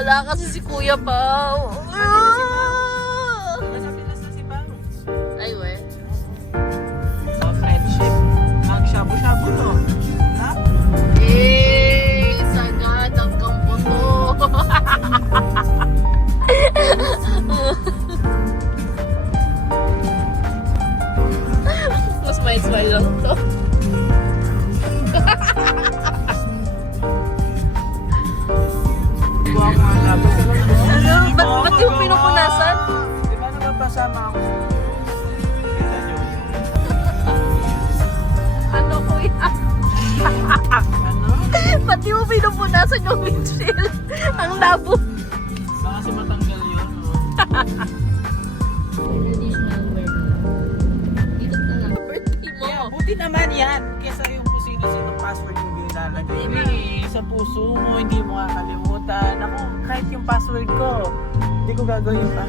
Wala kasi si Kuya Pao. Ay, we. Friendship. Mag-shabu-shabu, no? Ha? Eh, sagad ang kampo to. Mas smile lang to. Buwak mga labo. Ano? Ba't yung pinupunasan? Di ba nagpapasama ako? Ano, Kuya? Ano? Ba't di mo pinupunasan yung windshield? Ang labo. Baka kasi matanggal yun, no? Traditional wear. Dito na lang. Birthday mo. Yeah, buti naman yan. Kesa yung kung sino-sino password yung nilalagay. Sa puso mo, hindi mo kakalimutan. Ako, kahit yung password ko, hindi ko gagawin pa.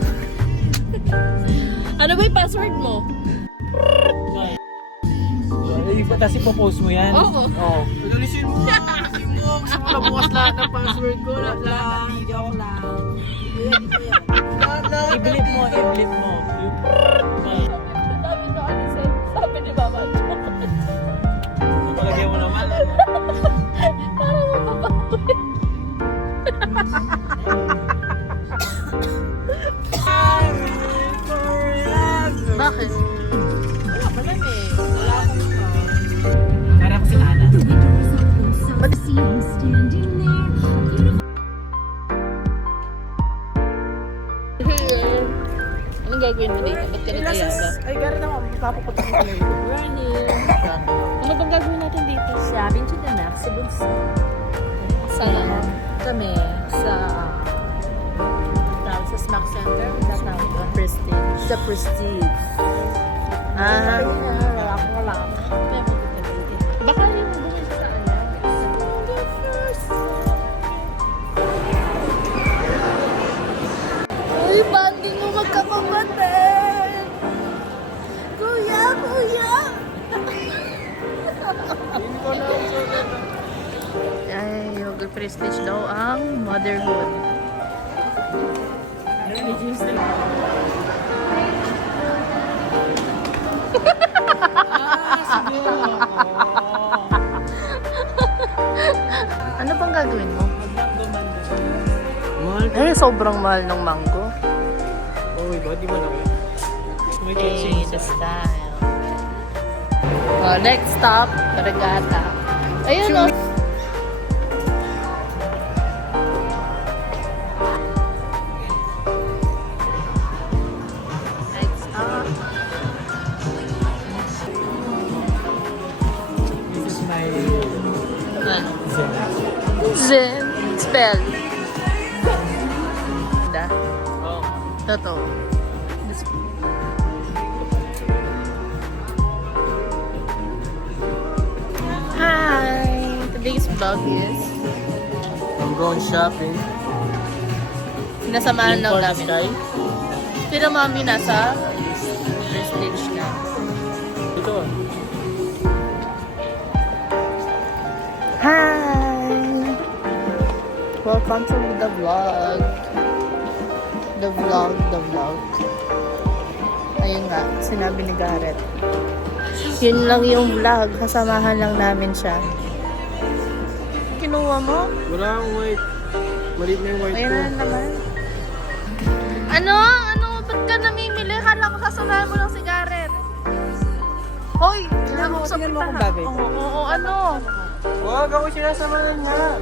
Ano ba yung password mo? Tapos ipopost mo yan? Oo. Oo. Pagalisin mo. Alisin mo. Gusto mo nabukas lahat ng password ko. Lahat. Joke lang. I-blip mo. I-blip mo. Sabi no, sabi ni Mama Jo. Palagay mo naman. Parang mapapawi. Bakit? Wala pa lang eh. Wala akong Parang si Ana. Anong gagawin mo dito? Ba't ka nagayaba? Ay, gano'n naman. Papaputok mo kami. Ano bang gagawin natin dito? Shopping to the max, Cebu. Saan? Kami sa tawag sa Smack Center, the Prestige. The Prestige. Ah, wala. Baka yung bumili sa ano? Uy, banding mo magkakapatid! Kuya! Ay, Yoga Prestige daw ang motherhood. Ano bang gagawin mo? Mahal ka. Ay, sobrang mahal ng mango. Oh, iba. Di ba na? May Hey, the style. Oh, next stop, Baragata. Ayun o. Next stop. This is my Ano? Zen. Zen. Spell. Da. Oh. Totoo. Hi! Today's vlog is I'm going shopping. sinasamahan lang namin. Sky. Pero mami nasa Prestige na. Ito. Hi! Welcome to the vlog. The vlog. Ayun nga, sinabi ni Garrett. Yun lang yung vlog. Kasamahan lang namin siya. Kinuha mo? Wala akong white. Malit na yung white Ayun ko. na naman. Ano? Ba't ka namimili? Kala ko sasamahan mo lang si Garrett. Hoy! Tingnan mo akong pintahan. bagay. Oo, ano? Huwag ako sinasamahan nga.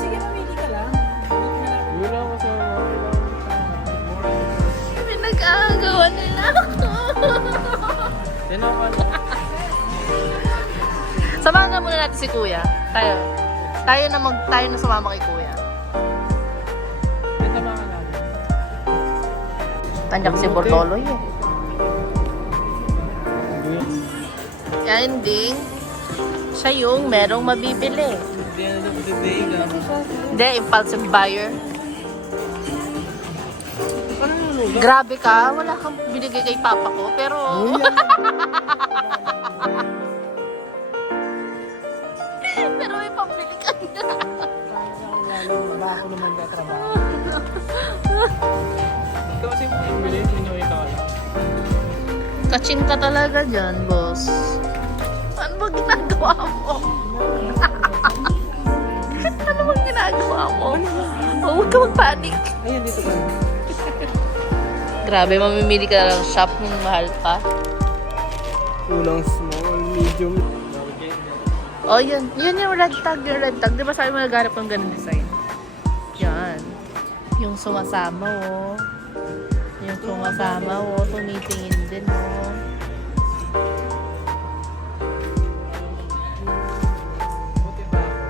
Sige, mamili ka lang. Yun lang ako sa Pinag-aagawa nila ako. Tinawan. Samahan na muna natin si Kuya. Tayo na sumama kay Kuya. Tinawan namin. Tanyak si Borloloy eh. Ending, siya yung merong mabibili. Hindi na ito kasi Vega. Hindi, impulsive buyer. Ano yun? Grabe ka, wala kang binigay kay papa ko, pero... pero may pambili ka na. Ba ako naman ka trabaho. Ikaw kasi mo yung bilis, inuwi ka lang. Kaching ka talaga dyan, boss. Ano ba ginagawa mo? Ano ba ginagawa mo? Oh, huwag ka mag-panic. Ayun, dito ka. Grabe, mamimili ka ng shop ng mahal pa. Ulang small, medium. Oh, yun. Yun yung red tag, yung red tag. Di ba sabi mo naghanap ng ganun design? Yan. Yung sumasama, oh. Yung sumasama, oh. Tumitingin din, oh. Buti ba ako?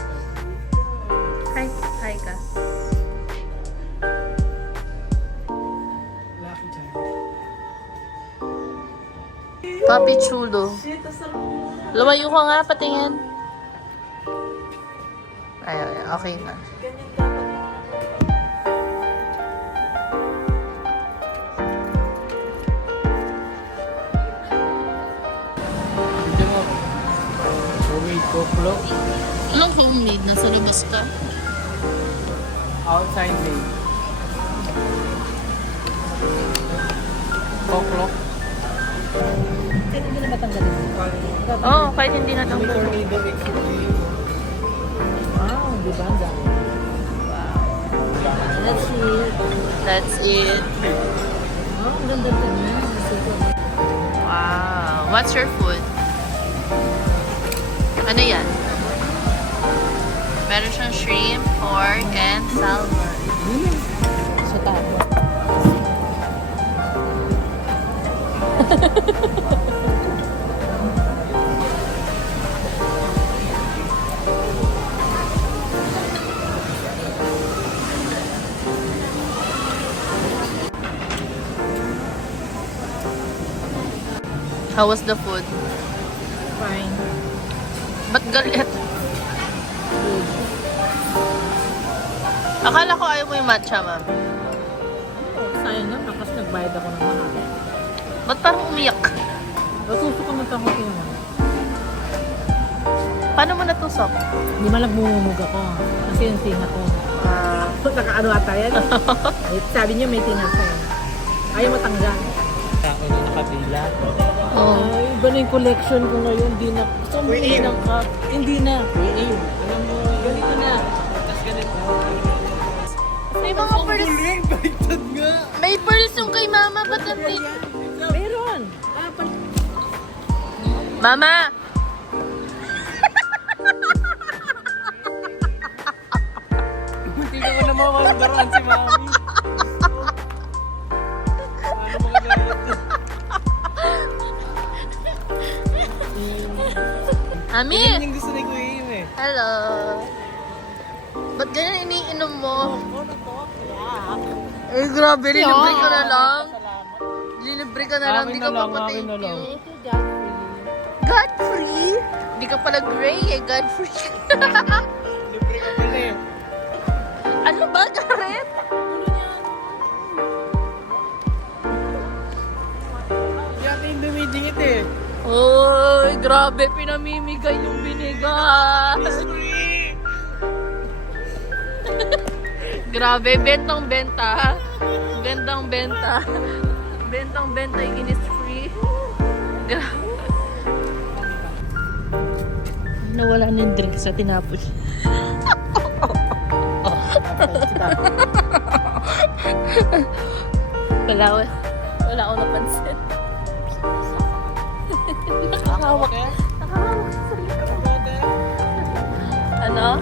Hi. Hi ka. Lucky dyan. Papi chulo. Lumayo ka nga, patingin. Ay, okay na. Hindi mo. Homemade koklo. Anong homemade? Nasa labas ka? Outside day. Koklo. Kahit hindi na matanggalin. Oo, oh, kahit hindi na May tornado extreme. Wow, di ba? Ang dami. Let's see. That's it. Oh, ang ganda ito niya. Wow. What's your food? Ano yan? Meron siyang shrimp, pork, and salmon. Sa tapo. How was the food? Fine. Ba't galit? Akala ko ayaw mo yung matcha, ma'am. Oh, sayang naman kasi nagbayad ako ng mahal. Ba't parang umiyak? Natutok ang matangkot yun. Paano mo natusok? Hindi man lang bumumug ako. Kasi yung tinga ko. Nakaano ata yan. Sabi niya may tinga ko. Ayaw matanggal. Ako na nakabila. Oh. Ay, iba na yung collection ko ngayon. Hindi na. Gusto mo Uy, hindi Im. ng cup. Hindi na. Alam mo, Ganito na. tas ganito. May mga pearls. Ring, baliktad nga. May pearls yung kay mama. Ba't hindi? Meron. Mama! Hindi ko na mawawagaran si mami. Ano mga gayat? Ami! Yan yung gusto ni Kuya Im eh. Hello! Ba't ganyan iniinom mo? Ay, grabe. Lilibre ka na lang. Lilibre ka na lang. Di ka pa pa-thank akin na lang. you. God-free? Di ka pala gray eh. God-free. Libre ka din eh. Ano ba, Gareth? Yata yung dumidingit eh. Oy, grabe. Pinamimigay yung binigay. Grabe, bentang-benta. Bentang-benta. Bentang-benta yung Innisfree. Grabe. Nawala na yung drink sa tinapos. Wala ako napansin. Nakakawak. Nakakawak sa likod. Ano?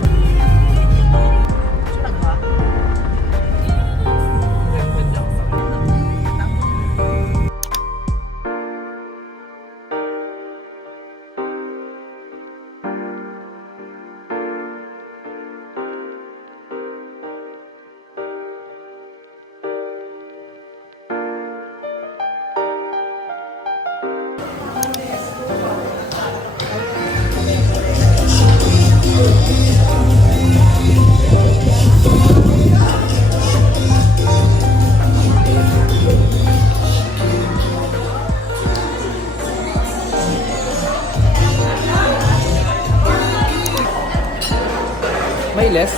May less?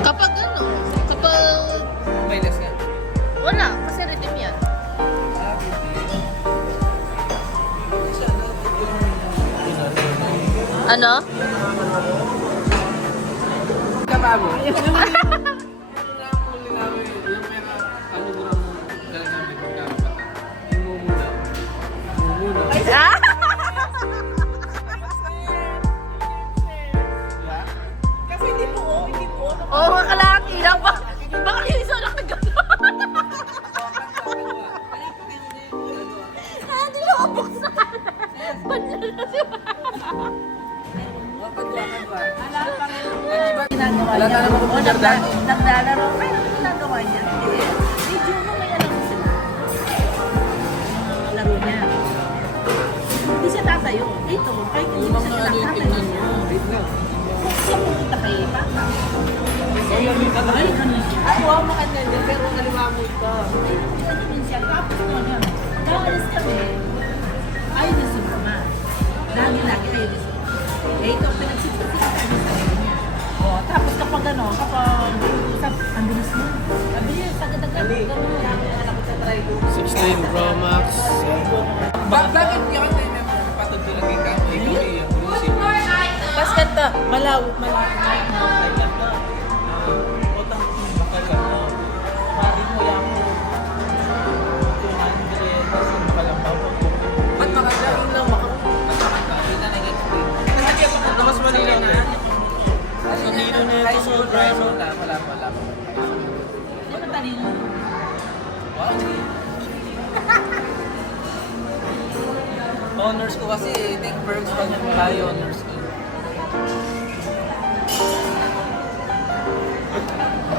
Kapag Ano? Kababo. Ah! Kasi hindi po. Oo, oh, kalaki lang. Baka yung isa lang nagano. Ah, di lang ako buksan. Ginagawa Wala niya. na naman O, kung pinagdan. naglalaro. Ano ginagawa niya? Hindi. Video mo may alam sila. Laro niya. Hindi siya tatayo. Dito, kahit hindi mo siya tatayo niya. Kung siya pumunta kay Papa. Ay, ganun siya. Ay, wow, makanya niya, pero kaliwa mo ito. Ay, ganun siya. Tapos na. Kaalis kami. Ayaw niya si Mama. Lagi-lagi ayaw niya si Mama. Eh, ito, pinagsisipin kami sa niya. O, tapos kapag ano, kapag ang bilis mo. Sabi niya, sagad-agad. Gawin mo lang. Anak ko sa try ko. 16 Pro Max. Bakit niya kasi may patutulog ka? Ikaw yung Tapos ganito, malaw. Ba't makagaling lang makakita na explain? Ito mas Manila na. Manila na ito sobra. Wala. Hindi ba talino? Wow. Honors ko kasi, take perks pag tayo honors ko.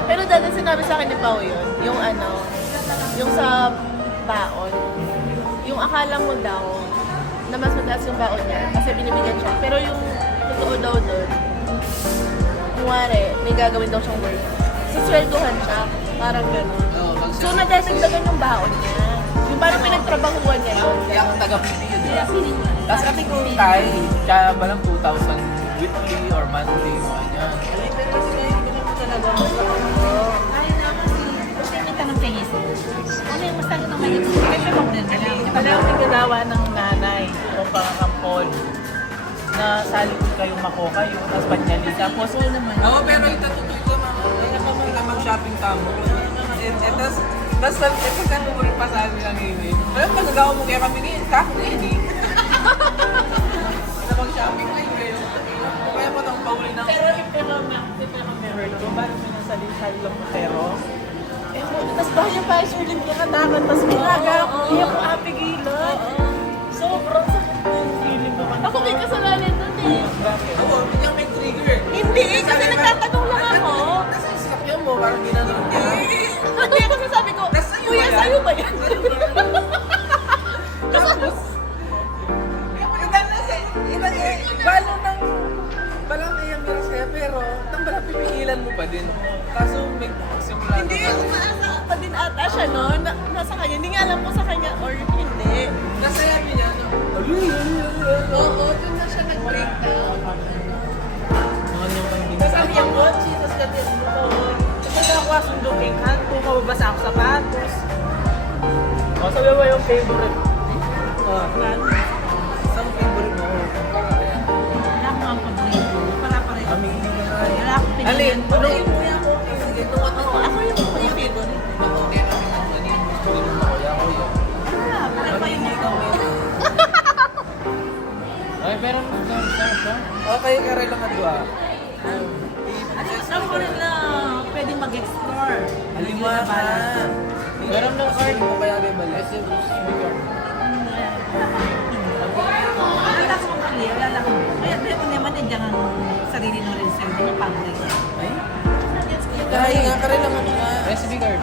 Pero dati sinabi sa akin ni Pao yun, yung ano, yung sa baon, yung akala mo daw na mas mataas yung baon niya kasi binibigyan siya. Pero yung totoo daw doon, kunwari, may gagawin daw siyang work. Sisweldohan siya, parang gano'n. So, nadadagdagan yung baon niya. Yung parang pinagtrabahuan niya yun. Kaya ang taga-pili yun. Kaya feeling mo. Tapos kasi kung tayo, kaya ba lang 2,000 weekly or monthly, mga yan. Pero sila hindi naman talaga Kaya na kasi, kasi may tanong kay Jesus. Ano yung mas talaga ng may ito? Kasi mag-blend ka lang. Wala akong ginawa ng nanay o pangakampol na sa likod kayong mako kayo, tapos panyali. Tapos, oo, pero itatutoy ko na, kaya pa mga mag-shopping tamo. Tapos, ito ka nung pa sa amin ang email. Pero magagawa mo kaya kami ngayon, kakuli. Na mag-shopping kayo. Kaya mo nang pauli ng... Pero i-pero-mirror ko, bago mo nasali-sali lang mo pero. Tapos bahaya pa, Shirley, niya katakot. Tapos minaga ako, iyak ko apigilan. Sobrang sakit na yung feeling ko. Ako may kasalanan doon eh. Oo, yung may trigger. Hindi, kasi nagtatanong lang ako. Nasa isakyan mo, parang ginanong ka. Hindi, kasi sabi ko, kuya, sa'yo ba yan? Tapos, balang niyamiras kaya, pero tambala pipigilan mo pa din. Kaso may simula. Hindi, umaasa pa din ata siya, no? Nasa kanya. Hindi nga alam ko sa kanya or hindi. Nasayabi niya, no? Oo, doon na siya nag-breakdown. Tapos sabi niya, kotse, tapos ganyan mo. Tapos ako sunduking kanto, mababasa ako sapatos. O, sabi mo yung favorite. Saan favorite mo? Wala akong ang pag-blend ko. Para-pareho. Aminin ka na. Wala akong pinili. Alin? Tulungin mo yan ko. Sige, tunga to. Ako yung favorite. Okay, kami ng manin. Kuya ko yun. Ah, para-pareho yung Ikaw yun. Ay, pero okay, kare lang adwa. Alam ko rin na pwedeng mag-explore. Halima ka. Meron ng card mo kaya may balik. Kasi card. Wala akong mali, wala akong. Kaya meron naman nandiyan ang sarili ng reserve ng pangre. Ay? Dahil nga kare lang adwa. SD card.